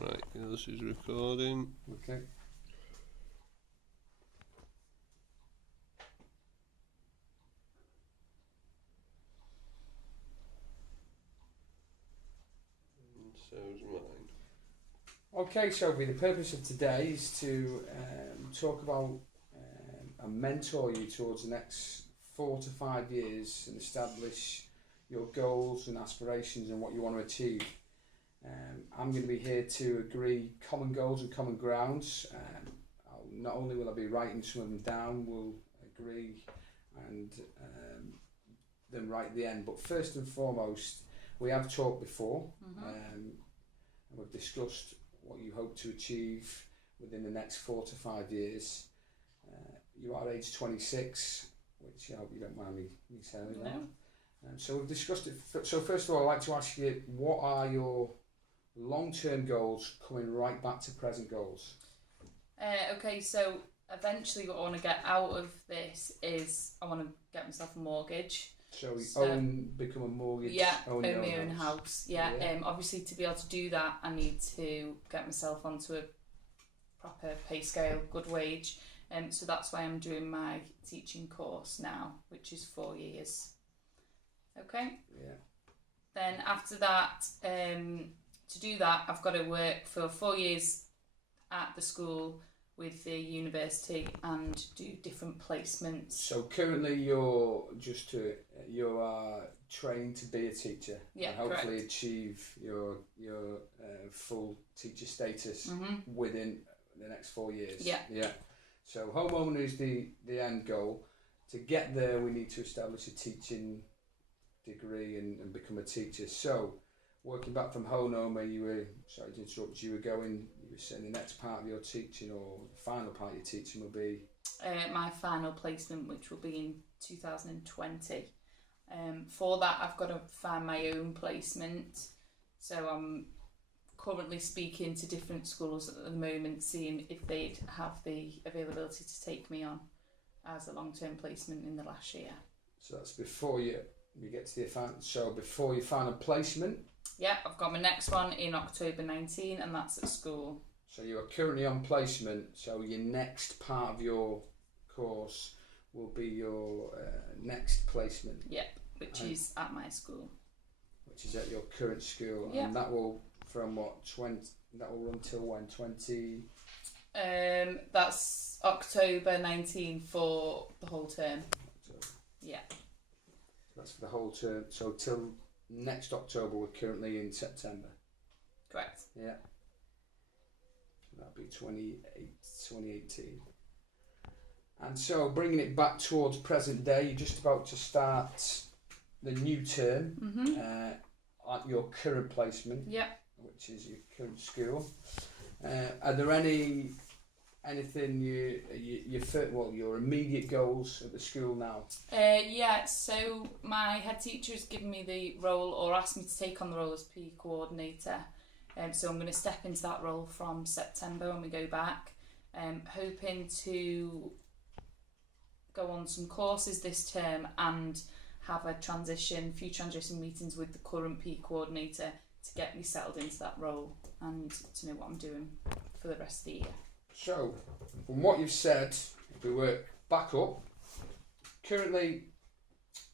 Right, this is recording. Okay. And so's mine. Okay, Sophie, the purpose of today is to talk about and mentor you towards the next 4 to 5 years and establish your goals and aspirations and what you want to achieve. I'm going to be here to agree common goals and common grounds. Not only will I be writing some of them down, we'll agree and then write at the end. But first and foremost, we have talked before and we've discussed what you hope to achieve within the next 4 to 5 years. You are age 26, which I hope you don't mind me telling you that. So we've discussed it. So first of all, I'd like to ask you, what are your long-term goals coming right back to present goals? Okay, so eventually what I want to get out of this is I want to get myself a mortgage. So become a mortgage own my own house. Yeah. Obviously to be able to do that, I need to get myself onto a proper pay scale, good wage. So that's why I'm doing my teaching course now, which is 4 years. Okay. Yeah. Then after that, to do that, I've got to work for 4 years at the school with the university and do different placements. So currently you are trained to be a teacher, and hopefully correct. achieve your full teacher status within the next 4 years. Yeah. So homeowner is the end goal. To get there, we need to establish a teaching degree and become a teacher. So working back from homeowner, you were saying the next part of your teaching, or the final part of your teaching, will be my final placement, which will be in 2020. For that, I've got to find my own placement. So I'm currently speaking to different schools at the moment, seeing if they'd have the availability to take me on as a long-term placement in the last year. So that's before you get to the final. So before your final placement. Yeah, I've got my next one in October 19, and that's at school. So you are currently on placement. So your next part of your course will be your next placement. Yeah, which is at my school. Which is at your current school, yeah. And that will that will run till when? 20. That's October 19 for the whole term. October. Yeah. That's for the whole term. So till next October, we're currently in September. Correct. Yeah. That'll be 2018. And so bringing it back towards present day, you're just about to start the new term at your current placement. Yeah. Which is your current school. Are there anything your immediate goals at the school now? Yeah, so my head teacher has given me the role, or asked me to take on the role as PE coordinator. So I'm going to step into that role from September when we go back. Hoping to go on some courses this term and have few transition meetings with the current PE coordinator to get me settled into that role and to know what I'm doing for the rest of the year. So, from what you've said, if we work back up, currently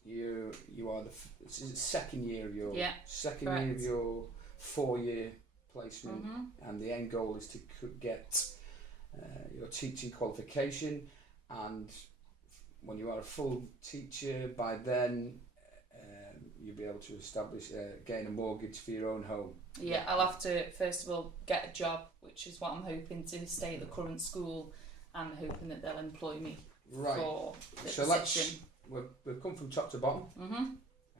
you are this is the second year of your year of your 4-year placement, and the end goal is to get your teaching qualification, and when you are a full teacher, by then you'll be able to gain a mortgage for your own home. Yeah, I'll have to first of all get a job, which is what I'm hoping to stay at the current school, and hoping that they'll employ me for the position. We've come from top to bottom.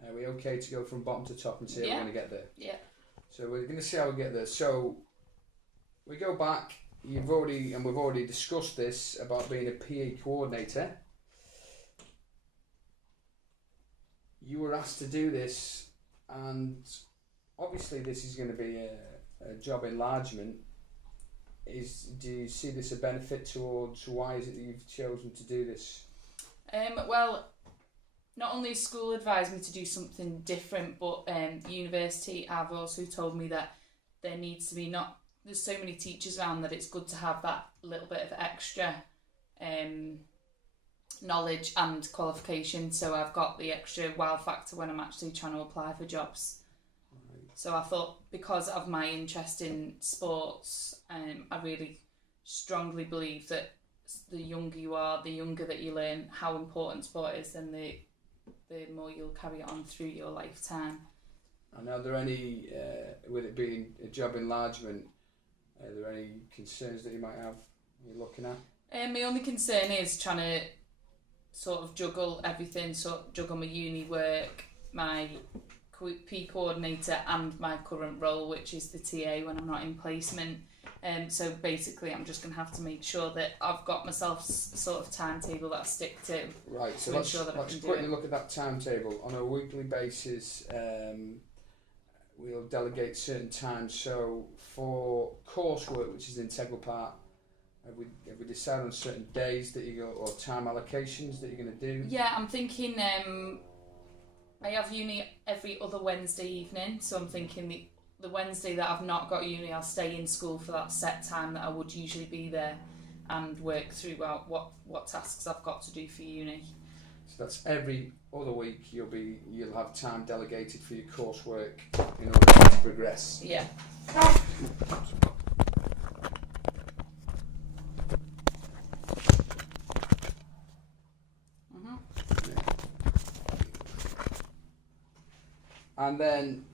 Are we okay to go from bottom to top and see how we're going to get there? Yeah. So we're going to see how we get there. So we go back. We've already discussed this about being a PE coordinator. You were asked to do this, and obviously this is going to be a job enlargement. Do you see this a benefit towards, why is it that you've chosen to do this? Well, not only has school advised me to do something different, but the university have also told me that there needs to be not there's so many teachers around that it's good to have that little bit of extra knowledge and qualification, so I've got the extra wow factor when I'm actually trying to apply for jobs. So I thought, because of my interest in sports, I really strongly believe that the younger you are, the younger that you learn how important sport is, and the more you'll carry it on through your lifetime. And are there any, with it being a job enlargement, are there any concerns that you might have you're looking at? My only concern is trying to sort of juggle everything, juggle my uni work, my P coordinator, and my current role, which is the TA when I'm not in placement. So basically I'm just going to have to make sure that I've got myself sort of timetable that I stick to. Right, so let's quickly look at that timetable. On a weekly basis, we'll delegate certain times. So for coursework, which is an integral part, have we decided on certain days that you go, or time allocations that you're going to do? Yeah, I'm thinking I have uni every other Wednesday evening, so I'm thinking the Wednesday that I've not got uni, I'll stay in school for that set time that I would usually be there and work throughout what tasks I've got to do for uni. So that's every other week you'll have time delegated for your coursework in order to progress. Yeah. And then,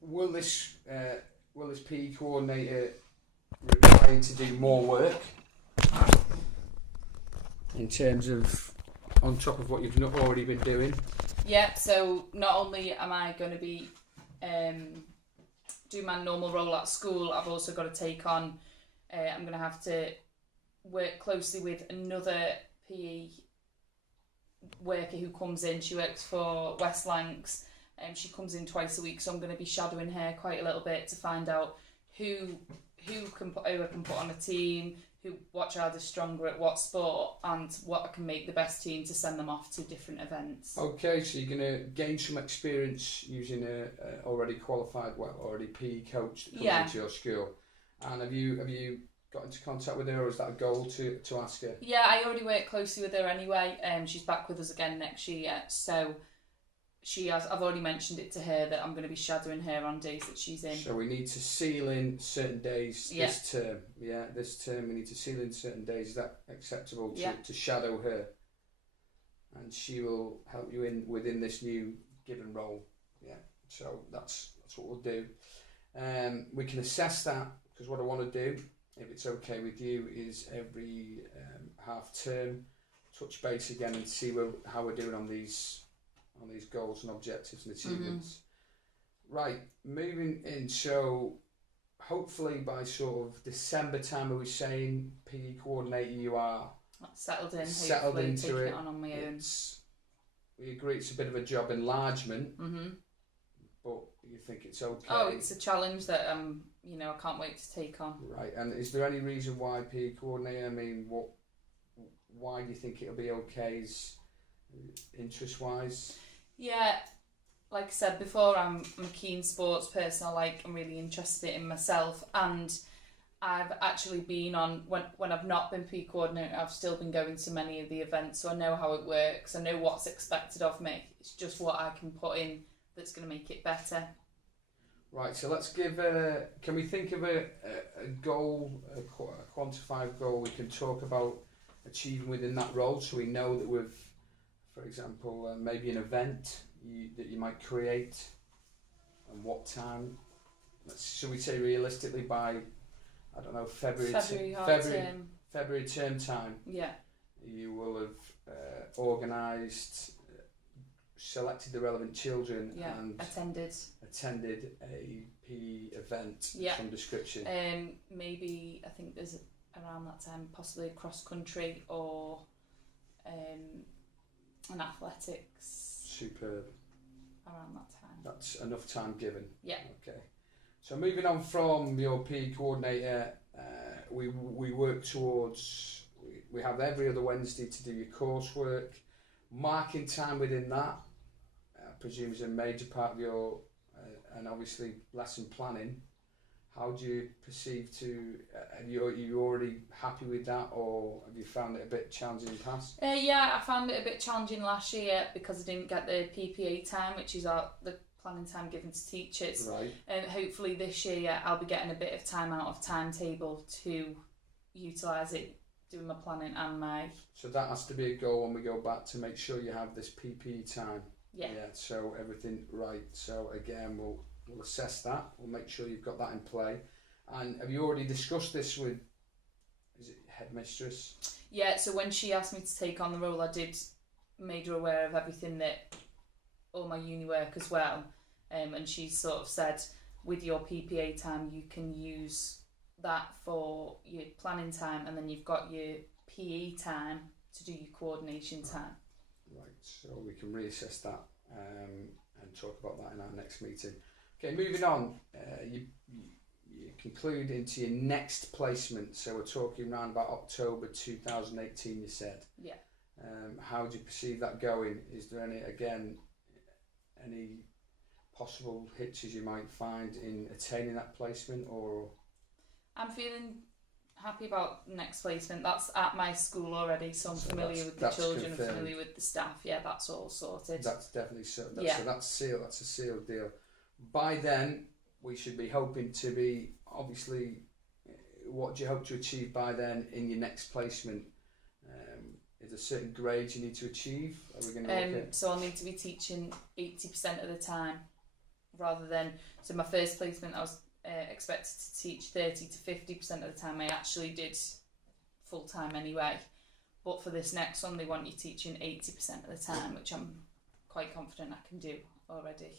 will this PE coordinator require you to do more work in terms of on top of what you've not already been doing? Yeah. So not only am I going to be do my normal role at school, I've also got to take on. I'm going to have to work closely with another PE worker who comes in. She works for West Lancs. She comes in twice a week, so I'm going to be shadowing her quite a little bit to find out who I can put on a team, what child is stronger at what sport, and what I can make the best team to send them off to different events. Okay, so you're going to gain some experience using a already qualified, already PE coach that comes into your school. And have you got into contact with her, or is that a goal to ask her? Yeah, I already work closely with her anyway. She's back with us again next year, so I've already mentioned it to her that I'm going to be shadowing her on days that she's in. So we need to seal in certain days this term. Yeah, this term we need to seal in certain days. Is that acceptable to shadow her? And she will help you within this new given role. Yeah, so that's what we'll do. We can assess that, because what I want to do, if it's okay with you, is every half term touch base again and see how we're doing on these goals and objectives and achievements. Right, moving in, so hopefully by sort of December time, are we saying PE coordinator you are settled into taking it on my own. We agree it's a bit of a job enlargement, but you think it's okay? Oh, it's a challenge that I can't wait to take on. Right, and is there any reason why PE coordinator? I mean, why do you think it'll be okay? Interest wise? Yeah, like I said before, I'm a keen sports person. I'm really interested in myself, and I've actually been on when I've not been PE coordinator, I've still been going to many of the events, so I know how it works. I know what's expected of me. It's just what I can put in that's going to make it better. Right, so let's give can we think of a goal, a quantified goal we can talk about achieving within that role, so we know that we've, for example, maybe an event that you might create, and what time? Should we say realistically by, I don't know, February term time? Yeah. You will have organised, selected the relevant children and attended a PE event of some description. Maybe, I think there's around that time possibly a cross country or an athletics. Superb. Around that time. That's enough time given. Yeah. Okay. So moving on from your PE coordinator, we work towards, we have every other Wednesday to do your coursework. Marking time within that, I presume, is a major part of your and obviously lesson planning. How do you perceive to? Are you already happy with that, or have you found it a bit challenging in the past? Yeah, I found it a bit challenging last year because I didn't get the PPA time, which is the planning time given to teachers. Right. Hopefully this year I'll be getting a bit of time out of timetable to utilise it, doing my planning and my... So that has to be a goal when we go back, to make sure you have this PPE time. Yeah. So everything right. So again, we'll assess that. We'll make sure you've got that in play. And have you already discussed this with, is it headmistress? Yeah, so when she asked me to take on the role, I made her aware of everything, that all my uni work as well. And she sort of said, with your PPA time, you can use that for your planning time, and then you've got your PE time to do your coordination time. Right, so we can reassess that and talk about that in our next meeting. Okay, moving on. You conclude into your next placement. So we're talking around about October 2018, you said. Yeah. How do you perceive that going? Is there any possible hitches you might find in attaining that placement, or? I'm feeling happy about next placement. That's at my school already, so I'm familiar with the children, I'm familiar with the staff. Yeah, that's all sorted. That's definitely so. Yeah. So that's sealed. That's a sealed deal. By then, we should be hoping to be, obviously, what do you hope to achieve by then in your next placement? Is there certain grades you need to achieve? Are we going to look at? So I'll need to be teaching 80% of the time, rather than, so my first placement I was expected to teach 30 to 50% of the time. I actually did full time anyway, but for this next one they want you teaching 80% of the time, which I'm quite confident I can do already.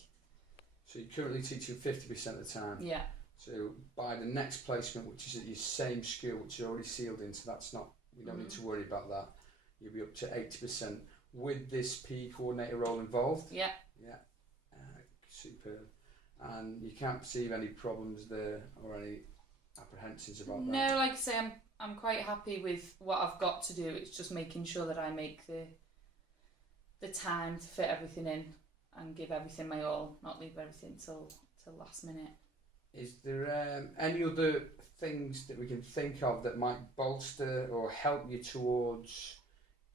So you're currently teaching 50% of the time? Yeah. So by the next placement, which is at your same school, which is already sealed in, so that's not, we don't need to worry about that. You'll be up to 80% with this PE coordinator role involved. Yeah. Yeah. Superb. And you can't perceive any problems there or any apprehensions about that? No, like I say, I'm quite happy with what I've got to do. It's just making sure that I make the time to fit everything in and give everything my all, not leave everything till last minute. Is there any other things that we can think of that might bolster or help you towards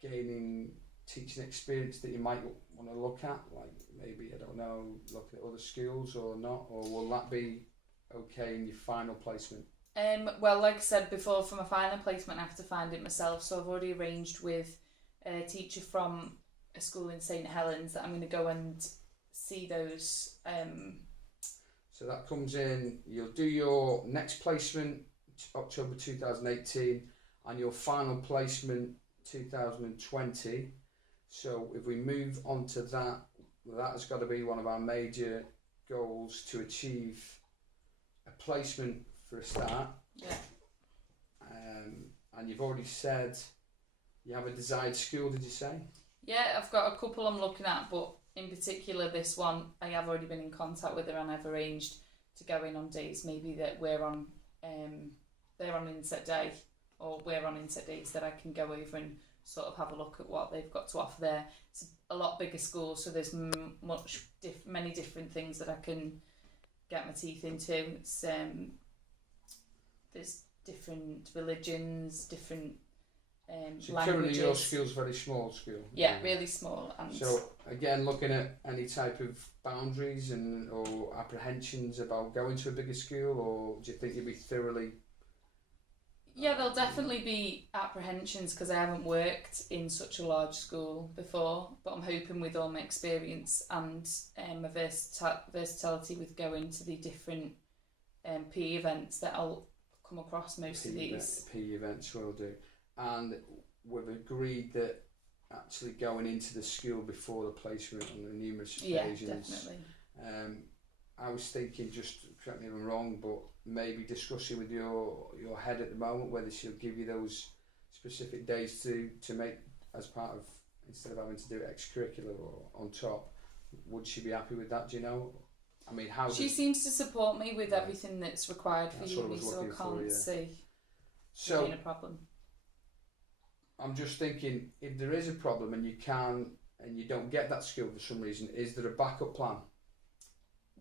gaining teaching experience that you might want to look at? Like maybe, I don't know, look at other schools or not? Or will that be okay in your final placement? Well, like I said before, for my final placement I have to find it myself, so I've already arranged with a teacher from a school in St Helens that I'm going to go and see those. So that comes in, you'll do your next placement October 2018 and your final placement 2020. So if we move on to that, that has got to be one of our major goals, to achieve a placement for a start. Yeah. And you've already said you have a desired school, did you say? Yeah, I've got a couple I'm looking at, but in particular this one, I have already been in contact with her and I've arranged to go in on days maybe that we're on, they're on inset day, or we're on inset days, that I can go over and sort of have a look at what they've got to offer there. It's a lot bigger school, so there's many different things that I can get my teeth into. It's there's different religions, different so languages. Currently your school's a very small school. Yeah, really small. And so again, looking at any type of boundaries or apprehensions about going to a bigger school, or do you think you'll be thoroughly? Yeah, there'll definitely be apprehensions because I haven't worked in such a large school before, but I'm hoping with all my experience and my versatility with going to the different PE events that I'll come across most of these. PE events will do. And we've agreed that actually going into the school before the placement on the numerous occasions. Yeah, definitely. I was thinking, just correct me if I'm wrong, but maybe discussing with your head at the moment whether she'll give you those specific days to make as part of, instead of having to do it extracurricular or on top. Would she be happy with that, do you know? I mean, how she seems to support me with everything that's required for uni, so I can't see there being a problem. I'm just thinking, if there is a problem and you don't get that school for some reason, is there a backup plan?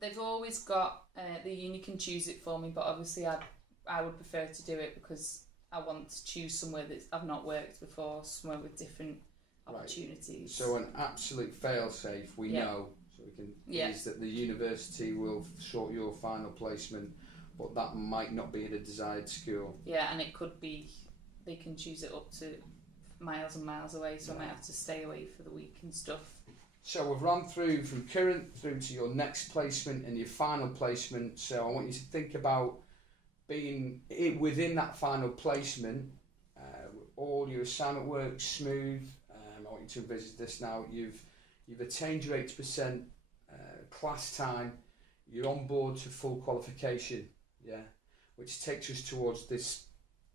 they've always got the uni can choose it for me, but obviously I would prefer to do it because I want to choose somewhere that I've not worked before, somewhere with different opportunities. So an absolute fail-safe, we know, so we can, is that the university will sort your final placement, but that might not be in a desired school. Yeah, and it could be, they can choose it up to miles and miles away, so I might have to stay away for the week and stuff. So we've run through from current through to your next placement and your final placement. So I want you to think about being within that final placement. All your assignment work smooth. I want you to envisage this now. You've attained your 80% class time. You're on board to full qualification. Yeah, which takes us towards this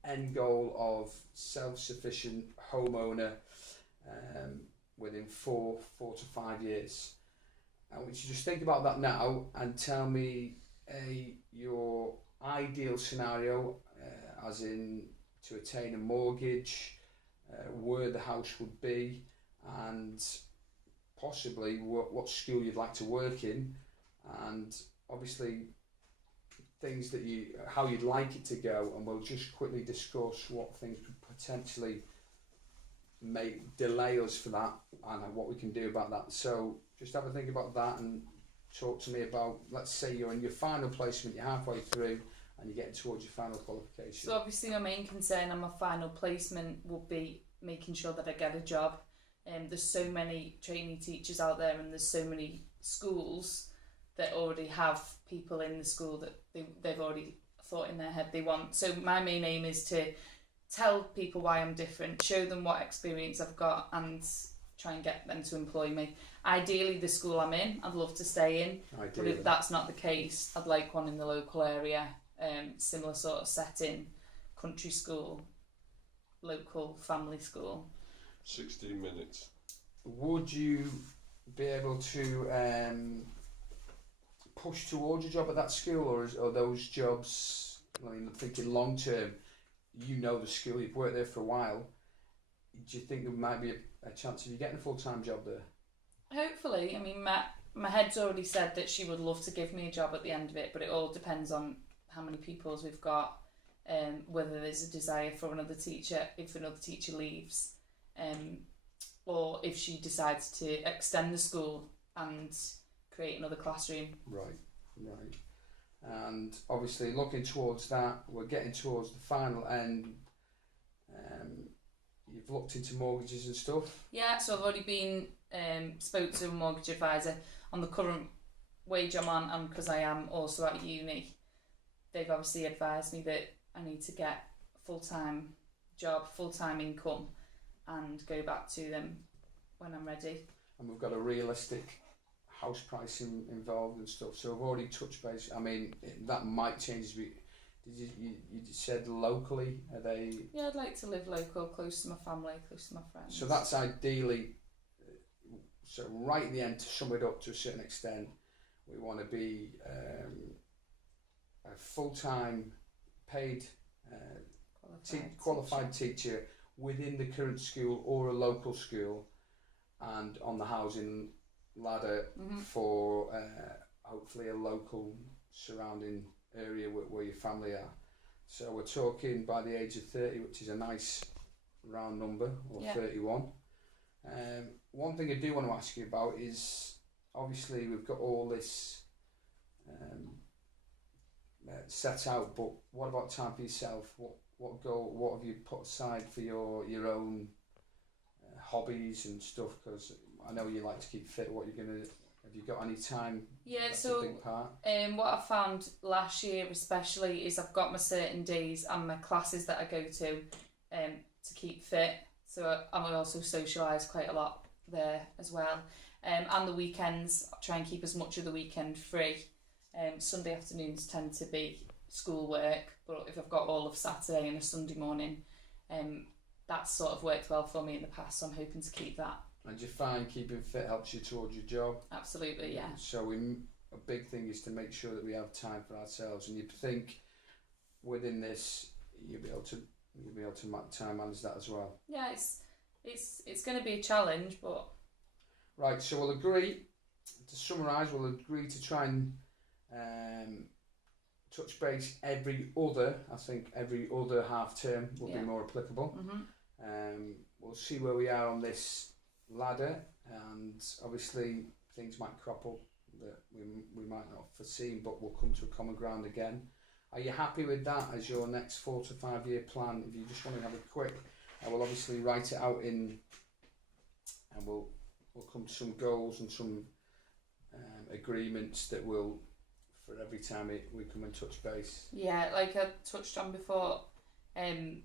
end goal of self-sufficient homeowner. Within 4 to 5 years. I want you to just think about that now and tell me your ideal scenario, as in to attain a mortgage, where the house would be, and possibly what school you'd like to work in, and obviously things that how you'd like it to go, and we'll just quickly discuss what things could potentially may delay us for that and what we can do about that. So just have a think about that and talk to me about, let's say you're in your final placement, you're halfway through and you're getting towards your final qualification. So obviously my main concern on my final placement will be making sure that I get a job. There's so many trainee teachers out there and there's so many schools that already have people in the school that they've already thought in their head they want. So my main aim is to tell people why I'm different, show them what experience I've got and try and get them to employ me. Ideally the school I'm in, I'd love to stay in. Ideally. But if that's not the case, I'd like one in the local area, similar sort of setting, country school, local family school. 16 minutes. Would you be able to push towards a job at that school, or are those jobs, I mean, I'm thinking long term, you know the school, you've worked there for a while, do you think there might be a chance of you getting a full-time job there? Hopefully. I mean, my head's already said that she would love to give me a job at the end of it, but it all depends on how many pupils we've got, whether there's a desire for another teacher, if another teacher leaves, or if she decides to extend the school and create another classroom. Right. And obviously looking towards that, we're getting towards the final end. You've looked into mortgages and stuff? Yeah, so I've already been spoke to a mortgage advisor on the current wage I'm on, and because I am also at uni, they've obviously advised me that I need to get a full-time job, full-time income, and go back to them when I'm ready. And we've got a realistic house pricing involved and stuff, so I've already touched base. I mean, that might change. Did you said locally? Are they? Yeah, I'd like to live local, close to my family, close to my friends. So that's ideally. So right at the end, to sum it up to a certain extent, we want to be a full-time, paid, qualified teacher within the current school or a local school, and on the housing ladder for hopefully a local surrounding area where your family are. So we're talking by the age of 30, which is a nice round number, or 31. One thing I do want to ask you about is, obviously we've got all this set out, but what about time for yourself? What have you put aside for your own hobbies and stuff? Because I know you like to keep fit. Have you got any time? Yeah, that's so a big part. What I found last year especially is I've got my certain days and my classes that I go to keep fit. So I also socialise quite a lot there as well. And the weekends, I try and keep as much of the weekend free. Sunday afternoons tend to be schoolwork, but if I've got all of Saturday and a Sunday morning, that's sort of worked well for me in the past, so I'm hoping to keep that. And do you find keeping fit helps you towards your job? Absolutely, yeah. So a big thing is to make sure that we have time for ourselves, and you'd think within this you'll be able to time manage that as well. Yeah, it's going to be a challenge, but right. So we'll agree to summarise. We'll agree to try and touch base every other. I think every other half term will be more applicable. We'll see where we are on this ladder, and obviously things might crop up that we might not have foreseen, but we'll come to a common ground again. Are you happy with that as your next 4 to 5 year plan? If you just want to have a quick, I will obviously write it out in, and we'll come to some goals and some agreements that will, for every time we come and touch base. Yeah, like I touched on before, I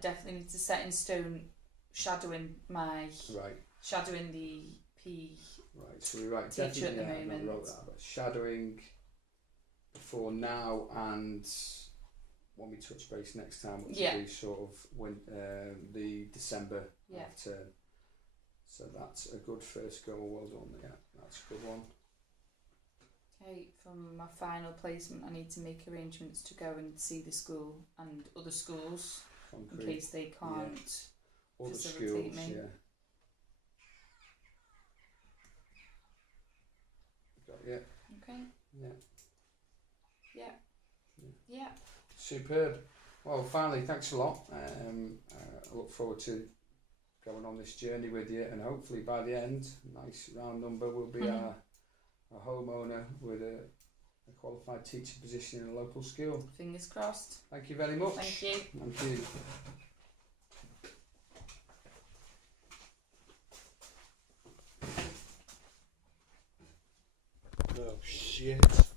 definitely need to set in stone shadowing the P. Right, so we write teacher definitely at the moment. I wrote that, but shadowing before now and when we touch base next time, which will be sort of when the December half term. So that's a good first goal. Well done. Yeah, that's a good one. Okay, from my final placement, I need to make arrangements to go and see the school and other schools in case they can't facilitate me. Yeah. Okay. Yeah. Superb. Well, finally, thanks a lot. I look forward to going on this journey with you, and hopefully by the end, nice round number, will be a homeowner with a qualified teacher position in a local school. Fingers crossed. Thank you very much. Thank you. Thank you. Oh shit.